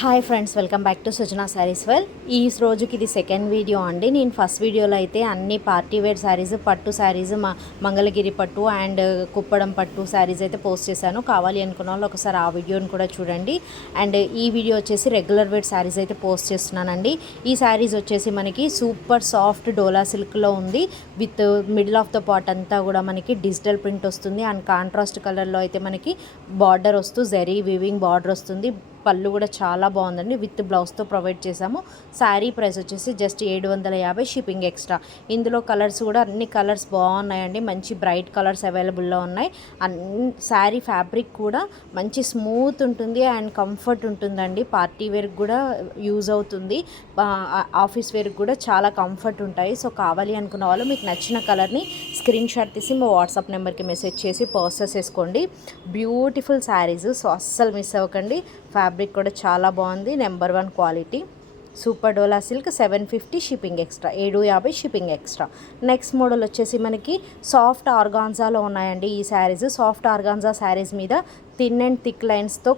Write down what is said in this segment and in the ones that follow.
Hi friends, welcome back to Sujana saris well. ఈ రోజుకి ఇది సెకండ్ వీడియో అండి. నేను ఫస్ట్ వీడియోలో అయితే అన్ని పార్టీ వేర్ శారీస్, పట్టు శారీస్, మంగళగిరి పట్టు అండ్ కుప్పడం పట్టు శారీస్ అయితే పోస్ట్ చేశాను. కావాలి అనుకున్న వాళ్ళు ఒకసారి ఆ వీడియోని కూడా చూడండి. అండ్ ఈ వీడియో వచ్చేసి రెగ్యులర్ వేర్ శారీస్ అయితే పోస్ట్ చేస్తున్నానండి. ఈ శారీస్ వచ్చేసి మనకి సూపర్ సాఫ్ట్ డోలా సిల్క్లో ఉంది. With middle of the part అంతా కూడా మనకి డిజిటల్ ప్రింట్ వస్తుంది. అండ్ కాంట్రాస్ట్ కలర్లో అయితే మనకి బార్డర్ వస్తూ జరీ వీవింగ్ బార్డర్ వస్తుంది. పళ్ళు కూడా చాలా బాగుందండి. విత్ బ్లౌజ్తో ప్రొవైడ్ చేసాము. శారీ ప్రైస్ వచ్చేసి జస్ట్ 750 షిప్పింగ్ ఎక్స్ట్రా. ఇందులో కలర్స్ కూడా అన్ని కలర్స్ బాగున్నాయండి. మంచి బ్రైట్ కలర్స్ అవైలబుల్లో ఉన్నాయి. శారీ ఫ్యాబ్రిక్ కూడా మంచి స్మూత్ ఉంటుంది అండ్ కంఫర్ట్ ఉంటుందండి. పార్టీ వేర్కి కూడా యూజ్ అవుతుంది, ఆఫీస్ వేర్కి కూడా చాలా కంఫర్ట్ ఉంటాయి. సో కావాలి అనుకున్న వాళ్ళు మీకు నచ్చిన కలర్ని స్క్రీన్ షాట్ తీసి మా వాట్సాప్ నెంబర్కి మెసేజ్ చేసి పర్చేస్ చేసుకోండి. బ్యూటిఫుల్ శారీస్, సో అస్సలు మిస్ అవ్వకండి. ఫ్యాబ్రిక్ కూడా చాలా బాగుంది. Number 1 quality. Super Dola silk 750 shipping extra, 750 shipping extra. Next model వచ్చేసి మనకి సాఫ్ట్ ఆర్గాన్జాలో ఉన్నాయండి ఈ శారీస్. సాఫ్ట్ ఆర్గాన్జా శారీస్ మీద థిన్ అండ్ థిక్ లైన్స్తో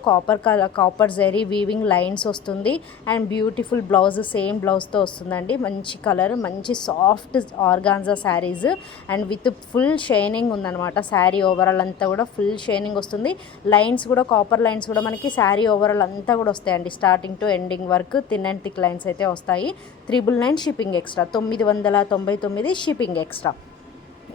కాపర్ జరీ వీవింగ్ లైన్స్ వస్తుంది. అండ్ బ్యూటిఫుల్ బ్లౌజ్, సేమ్ బ్లౌజ్తో వస్తుందండి. మంచి కలర్, మంచి soft organza saris and with full shining ఉందన్నమాట. శారీ ఓవరాల్ అంతా కూడా ఫుల్ షైనింగ్ వస్తుంది. లైన్స్ కూడా కాపర్ లైన్స్ కూడా మనకి శారీ ఓవరాల్ అంతా కూడా వస్తాయండి. స్టార్టింగ్ టు ఎండింగ్ వరకు థిన్ అండ్ థిక్ లైన్స్ అయితే వస్తాయి. 999 షిప్పింగ్ ఎక్స్ట్రా, 999 షిప్పింగ్ ఎక్స్ట్రా.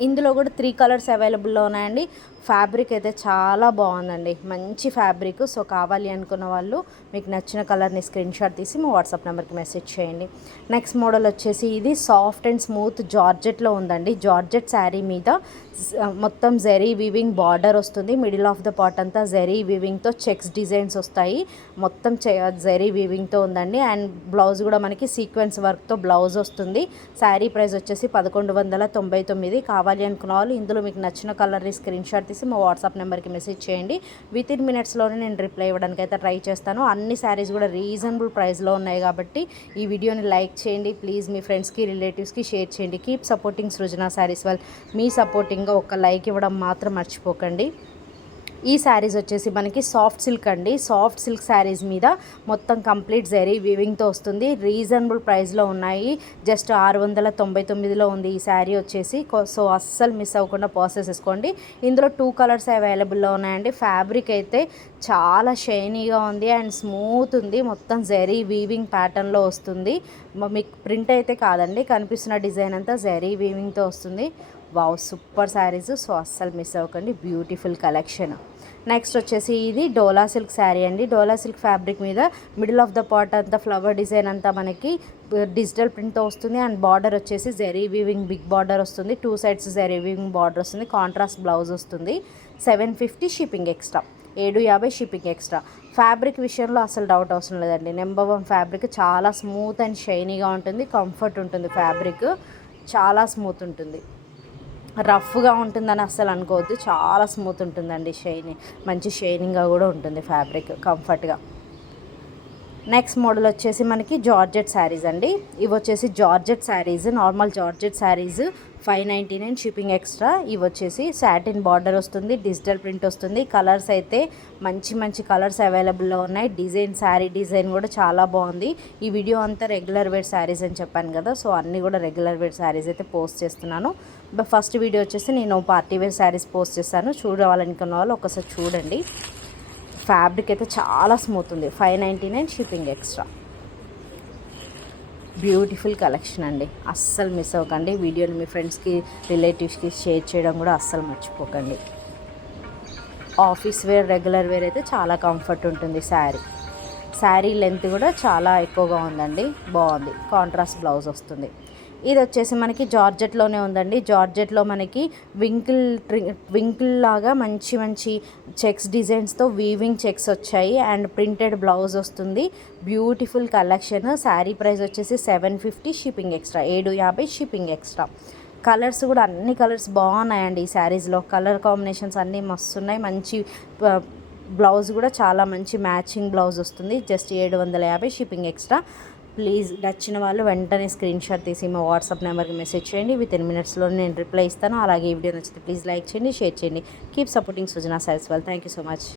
ఇందులో కూడా 3 కలర్స్ అవైలబుల్లో ఉన్నాయండి. ఫ్యాబ్రిక్ అయితే చాలా బాగుందండి, మంచి ఫ్యాబ్రిక్. సో కావాలి అనుకున్న వాళ్ళు మీకు నచ్చిన కలర్ని స్క్రీన్ షాట్ తీసి మా వాట్సాప్ నెంబర్కి మెసేజ్ చేయండి. నెక్స్ట్ మోడల్ వచ్చేసి ఇది సాఫ్ట్ అండ్ స్మూత్ జార్జెట్లో ఉందండి. జార్జెట్ శారీ మీద మొత్తం జరీ వీవింగ్ బార్డర్ వస్తుంది. మిడిల్ ఆఫ్ ద పార్ట్ అంతా జరీ వీవింగ్తో చెక్స్ డిజైన్స్ వస్తాయి. మొత్తం జరీ వీవింగ్తో ఉందండి. అండ్ బ్లౌజ్ కూడా మనకి సీక్వెన్స్ వర్క్తో బ్లౌజ్ వస్తుంది. శారీ ప్రైస్ వచ్చేసి 1199. కావాలి అనుకున్న వాళ్ళు ఇందులో మీకు నచ్చిన కలర్ని స్క్రీన్ షాట్ తీసి మా వాట్సాప్ నెంబర్కి మెసేజ్ చేయండి. విత్ ఇన్ మినిట్స్లోనే నేను రిప్లై ఇవ్వడానికి అయితే ట్రై చేస్తాను. అన్ని శారీస్ కూడా రీజనబుల్ ప్రైస్లో ఉన్నాయి కాబట్టి ఈ వీడియోని లైక్ చేయండి ప్లీజ్. మీ ఫ్రెండ్స్కి, రిలేటివ్స్కి షేర్ చేయండి. Keep supporting Srujana saris well. మీ సపోర్టింగ్గా ఒక లైక్ ఇవ్వడం మాత్రం మర్చిపోకండి. ఈ శారీస్ వచ్చేసి మనకి సాఫ్ట్ సిల్క్ అండి. సాఫ్ట్ సిల్క్ శారీస్ మీద మొత్తం కంప్లీట్ జరీ వీవింగ్తో వస్తుంది. రీజనబుల్ ప్రైస్లో ఉన్నాయి. జస్ట్ 699లో ఉంది ఈ శారీ వచ్చేసి. సో అస్సలు మిస్ అవ్వకుండా పర్చేస్ చేసుకోండి. ఇందులో 2 కలర్స్ అవైలబుల్లో ఉన్నాయండి. ఫ్యాబ్రిక్ అయితే చాలా షైనీగా ఉంది అండ్ స్మూత్ ఉంది. మొత్తం జరీ వీవింగ్ ప్యాటర్న్లో వస్తుంది. మీకు ప్రింట్ అయితే కాదండి, కనిపిస్తున్న డిజైన్ అంతా జరీ వీవింగ్తో వస్తుంది. Wow, super saris. సో అస్సలు మిస్ అవ్వకండి, బ్యూటిఫుల్ కలెక్షన్. నెక్స్ట్ వచ్చేసి ఇది డోలా సిల్క్ శారీ అండి. డోలా సిల్క్ ఫ్యాబ్రిక్ మీద మిడిల్ ఆఫ్ ద పార్ట్ అంతా ఫ్లవర్ డిజైన్ అంతా మనకి డిజిటల్ ప్రింట్తో వస్తుంది. అండ్ బార్డర్ వచ్చేసి జరీ వీవింగ్ బిగ్ బార్డర్ వస్తుంది. 2 సైడ్స్ జరీ వీవింగ్ బార్డర్ వస్తుంది. కాంట్రాస్ట్ బ్లౌజ్ వస్తుంది. 750 shipping extra, 750 shipping extra. Fabric విషయంలో అసలు డౌట్ అవసరం లేదండి. Number 1 fabric. చాలా స్మూత్ అండ్ షైనీగా ఉంటుంది, కంఫర్ట్ ఉంటుంది. ఫ్యాబ్రిక్ చాలా స్మూత్ ఉంటుంది, రఫ్గా ఉంటుందని అస్సలు అనుకోవద్దు. చాలా స్మూత్ ఉంటుందండి. మంచి షైనింగ్గా కూడా ఉంటుంది ఫ్యాబ్రిక్, కంఫర్ట్గా. నెక్స్ట్ మోడల్ వచ్చేసి మనకి జార్జెట్ శారీస్ అండి. ఇవి వచ్చేసి georgette saris, normal georgette saris 599 shipping extra. ఇవి వచ్చేసి సాటిన్ బార్డర్ వస్తుంది, డిజిటల్ ప్రింట్ వస్తుంది. కలర్స్ అయితే మంచి మంచి కలర్స్ అవైలబుల్లో ఉన్నాయి. డిజైన్, శారీ డిజైన్ కూడా చాలా బాగుంది. ఈ వీడియో అంతా రెగ్యులర్ వేర్ శారీస్ అని చెప్పాను కదా, సో అన్నీ కూడా రెగ్యులర్ వేర్ శారీస్ అయితే పోస్ట్ చేస్తున్నాను. ఫస్ట్ వీడియో వచ్చేసి నేను పార్టీ వేర్ శారీస్ పోస్ట్ చేస్తాను. చూడాలనుకున్న వాళ్ళు ఒకసారి చూడండి. ఫ్యాబ్రిక్ అయితే చాలా స్మూత్ ఉంది. 599 షిప్పింగ్ ఎక్స్ట్రా. బ్యూటిఫుల్ కలెక్షన్ అండి, అస్సలు మిస్ అవ్వకండి. వీడియోని మీ ఫ్రెండ్స్కి, రిలేటివ్స్కి షేర్ చేయడం కూడా అస్సలు మర్చిపోకండి. ఆఫీస్ వేర్, రెగ్యులర్ వేర్ అయితే చాలా కంఫర్ట్ ఉంటుంది. శారీ లెంత్ కూడా చాలా ఎక్కువగా ఉందండి, బాగుంది. కాంట్రాస్ట్ బ్లౌజ్ వస్తుంది. ఇది వచ్చేసి మనకి జార్జెట్లోనే ఉందండి. జార్జెట్లో మనకి వింకిల్ లాగా మంచి మంచి చెక్స్ డిజైన్స్తో వీవింగ్ చెక్స్ వచ్చాయి. అండ్ ప్రింటెడ్ బ్లౌజ్ వస్తుంది. Beautiful collection. శారీ ప్రైస్ వచ్చేసి 750 shipping extra, 750 shipping extra. Colours కూడా అన్ని కలర్స్ బాగున్నాయండి ఈ శారీస్లో. కలర్ కాంబినేషన్స్ అన్నీ మస్తున్నాయి. మంచి బ్లౌజ్ కూడా చాలా మంచి మ్యాచింగ్ బ్లౌజ్ వస్తుంది. Just 750 shipping extra. ప్లీజ్ నచ్చిన వాళ్ళు వెంటనే స్క్రీన్ షాట్ తీసి మా వాట్సాప్ నెంబర్కి మెసేజ్ చేయండి. విత్ ఇన్ మినిట్స్లో నేను రిప్లై ఇస్తాను. అలాగే ఈ వీడియో నచ్చితే ప్లీజ్ లైక్ చేయండి, షేర్ చేయండి. Keep supporting Sujana saris well. Thank you so much.